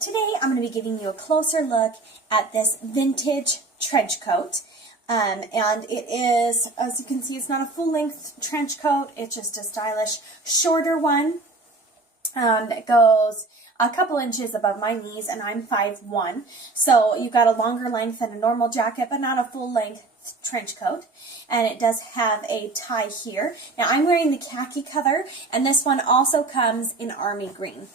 Today I'm going to be giving you a closer look at this vintage trench coat. And it is, as you can see, it's not a full-length trench coat, it's just a stylish, shorter one that goes a couple inches above my knees, and I'm 5'1", so you've got a longer length than a normal jacket, but not a full-length trench coat. And it does have a tie here. Now I'm wearing the khaki color, and this one also comes in army green.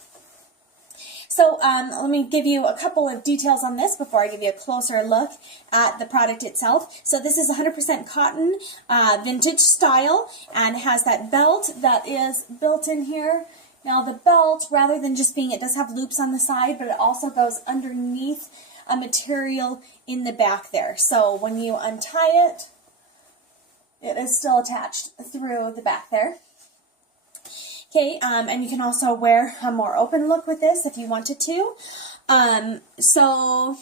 So let me give you a couple of details on this before I give you a closer look at the product itself. So this is 100% cotton, vintage style, and has that belt that is built in here. Now the belt, rather than just being, it does have loops on the side, but it also goes underneath a material in the back there. So when you untie it, it is still attached through the back there. Okay, and you can also wear a more open look with this if you wanted to. So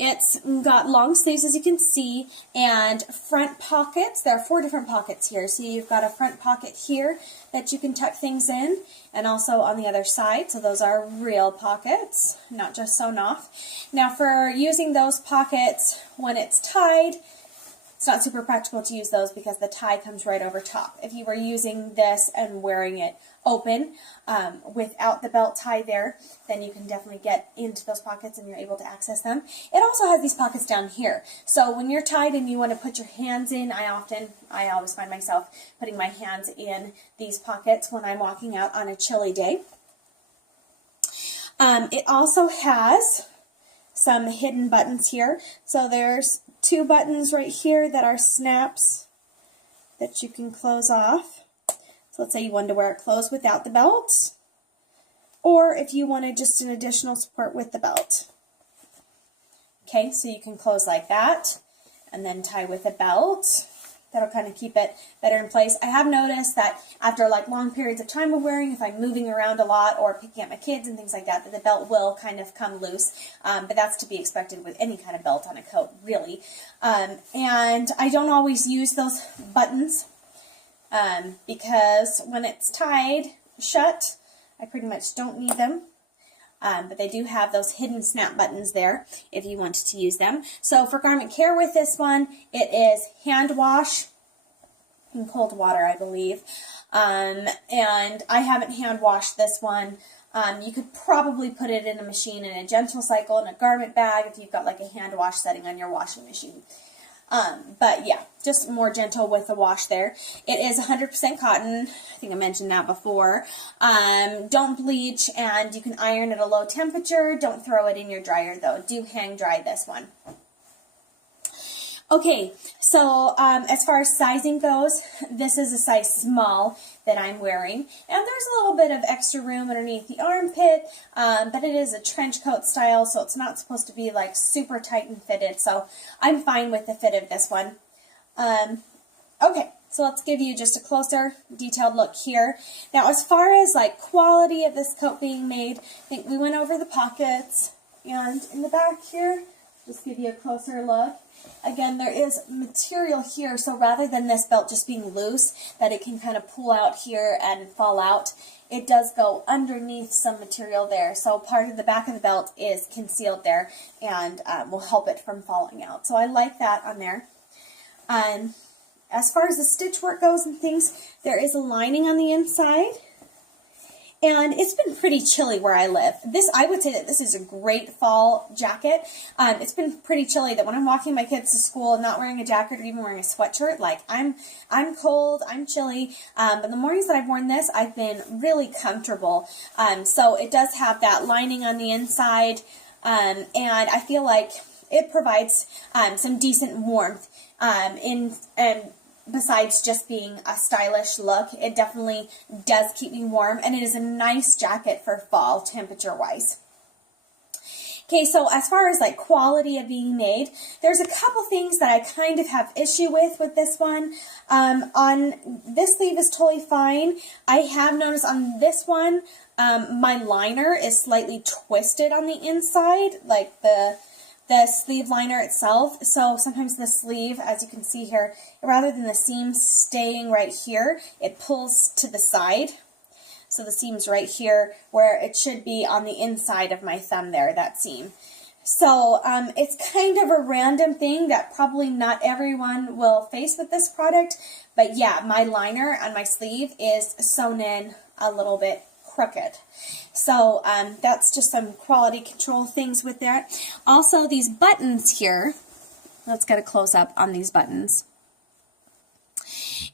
it's got long sleeves, as you can see, and front pockets. There are 4 different pockets here. So you've got a front pocket here that you can tuck things in, and also on the other side. So those are real pockets, not just sewn off. Now for using those pockets when it's tied, it's not super practical to use those because the tie comes right over top. If you were using this and wearing it open without the belt tie there, then you can definitely get into those pockets and you're able to access them. It also has these pockets down here. So when you're tied and you want to put your hands in, I always find myself putting my hands in these pockets when I'm walking out on a chilly day. It also has some hidden buttons here. So there's 2 buttons right here that are snaps that you can close off. So let's say you wanted to wear it closed without the belt, or if you wanted just an additional support with the belt. Okay, so you can close like that and then tie with a belt. That'll kind of keep it better in place. I have noticed that after like long periods of time of wearing, if I'm moving around a lot or picking up my kids and things like that, that the belt will kind of come loose. But that's to be expected with any kind of belt on a coat, really. And I don't always use those buttons because when it's tied shut, I pretty much don't need them. But they do have those hidden snap buttons there if you wanted to use them. So for garment care with this one, it is hand wash in cold water, I believe. And I haven't hand washed this one. You could probably put it in a machine in a gentle cycle in a garment bag if you've got like a hand wash setting on your washing machine. But yeah, just more gentle with the wash there. It is 100% cotton. I think I mentioned that before. Don't bleach, and you can iron at a low temperature. Don't throw it in your dryer though. Do hang dry this one. Okay, so as far as sizing goes, this is a size small that I'm wearing, and there's a little bit of extra room underneath the armpit, but it is a trench coat style, so it's not supposed to be like super tight and fitted, so I'm fine with the fit of this one. Okay, so let's give you just a closer detailed look here. Now as far as like quality of this coat being made, I think we went over the pockets, and in the back here, just give you a closer look. Again, there is material here, so rather than this belt just being loose, that it can kind of pull out here and fall out, it does go underneath some material there. So part of the back of the belt is concealed there and will help it from falling out. So I like that on there. As far as the stitch work goes and things, there is a lining on the inside. And it's been pretty chilly where I live. I would say that this is a great fall jacket. It's been pretty chilly that when I'm walking my kids to school and not wearing a jacket or even wearing a sweatshirt, like I'm cold, I'm chilly. But the mornings that I've worn this, I've been really comfortable. So it does have that lining on the inside, and I feel like it provides some decent warmth besides just being a stylish look. It definitely does keep me warm, and it is a nice jacket for fall temperature-wise. Okay, so as far as like quality of being made, there's a couple things that I kind of have issue with this one. On this sleeve is totally fine. I have noticed on this one, my liner is slightly twisted on the inside, like the sleeve liner itself. So sometimes the sleeve, as you can see here, rather than the seam staying right here, it pulls to the side. So the seam's right here where it should be on the inside of my thumb there, that seam. So it's kind of a random thing that probably not everyone will face with this product, but yeah, my liner on my sleeve is sewn in a little bit crooked. So that's just some quality control things with that. Also, these buttons here, let's get a close-up on these buttons.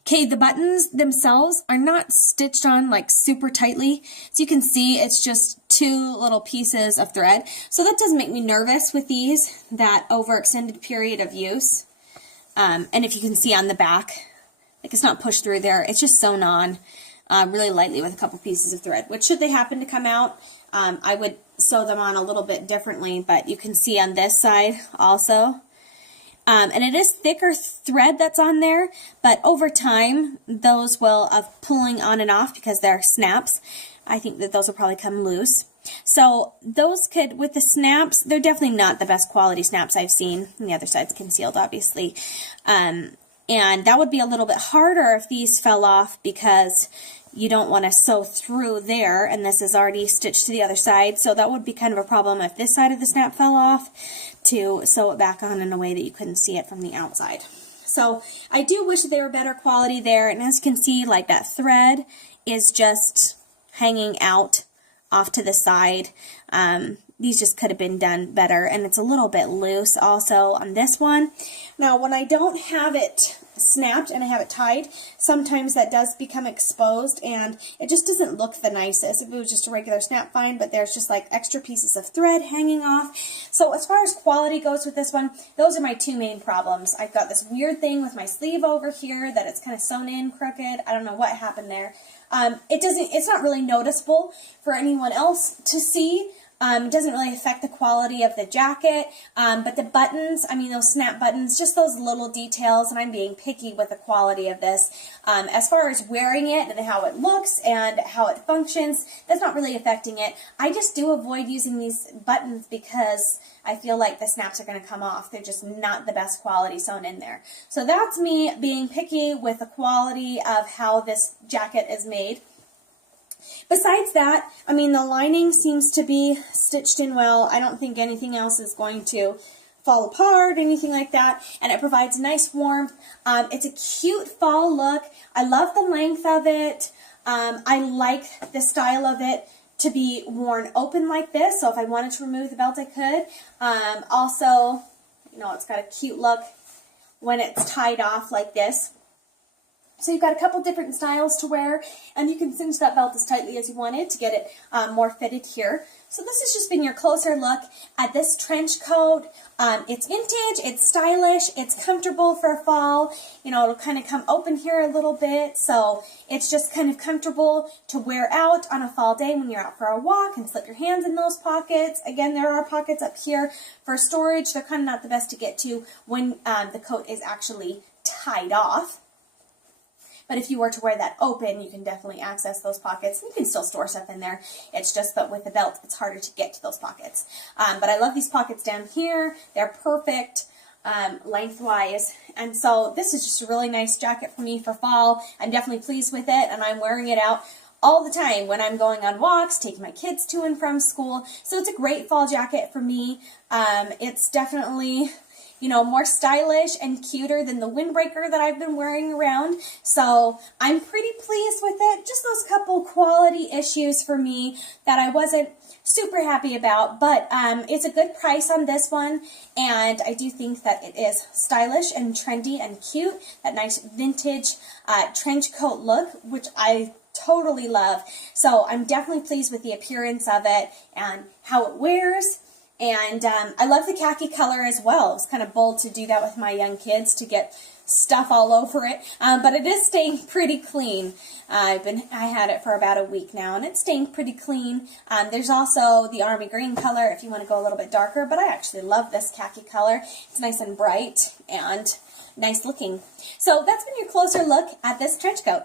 Okay, the buttons themselves are not stitched on like super tightly. So you can see it's just two little pieces of thread. So that does make me nervous with these, that overextended period of use. And if you can see on the back, like it's not pushed through there, it's just sewn on really lightly with a couple pieces of thread, which should they happen to come out, I would sew them on a little bit differently, but you can see on this side also. And it is thicker thread that's on there, but over time, those will, of pulling on and off because they're snaps, I think that those will probably come loose. So those could, with the snaps, they're definitely not the best quality snaps I've seen. And the other side's concealed, obviously. And that would be a little bit harder if these fell off because you don't want to sew through there, and this is already stitched to the other side, so that would be kind of a problem if this side of the snap fell off, to sew it back on in a way that you couldn't see it from the outside. So I do wish they were better quality there, and as you can see, like that thread is just hanging out off to the side. These just could have been done better, and it's a little bit loose also on this one. Now, when I don't have it snapped and I have it tied, sometimes that does become exposed and it just doesn't look the nicest. If it was just a regular snap, fine, but there's just like extra pieces of thread hanging off. So as far as quality goes with this one, those are my two main problems. I've got this weird thing with my sleeve over here that it's kind of sewn in crooked. I don't know what happened there. It's not really noticeable for anyone else to see. It doesn't really affect the quality of the jacket, but the buttons, I mean those snap buttons, just those little details, and I'm being picky with the quality of this. As far as wearing it and how it looks and how it functions, that's not really affecting it. I just do avoid using these buttons because I feel like the snaps are going to come off. They're just not the best quality sewn in there. So that's me being picky with the quality of how this jacket is made. Besides that, I mean, the lining seems to be stitched in well. I don't think anything else is going to fall apart, anything like that, and it provides nice warmth. It's a cute fall look. I love the length of it. I like the style of it to be worn open like this, so if I wanted to remove the belt, I could. Also, you know, it's got a cute look when it's tied off like this. So you've got a couple different styles to wear, and you can cinch that belt as tightly as you wanted to get it more fitted here. So this has just been your closer look at this trench coat. It's vintage, it's stylish, it's comfortable for fall. You know, it'll kind of come open here a little bit, so it's just kind of comfortable to wear out on a fall day when you're out for a walk and slip your hands in those pockets. Again, there are pockets up here for storage. They're kind of not the best to get to when the coat is actually tied off. But if you were to wear that open, you can definitely access those pockets. You can still store stuff in there. It's just that with the belt, it's harder to get to those pockets. But I love these pockets down here. They're perfect lengthwise. And so this is just a really nice jacket for me for fall. I'm definitely pleased with it, and I'm wearing it out all the time when I'm going on walks, taking my kids to and from school. So it's a great fall jacket for me. It's definitely, you know, more stylish and cuter than the windbreaker that I've been wearing around. So I'm pretty pleased with it. Just those couple quality issues for me that I wasn't super happy about, but it's a good price on this one, and I do think that it is stylish and trendy and cute. That nice vintage trench coat look, which I totally love. So I'm definitely pleased with the appearance of it and how it wears. And I love the khaki color as well. It was kind of bold to do that with my young kids to get stuff all over it, but it is staying pretty clean. I had it for about a week now, and it's staying pretty clean. There's also the army green color if you want to go a little bit darker, but I actually love this khaki color. It's nice and bright and nice looking. So that's been your closer look at this trench coat.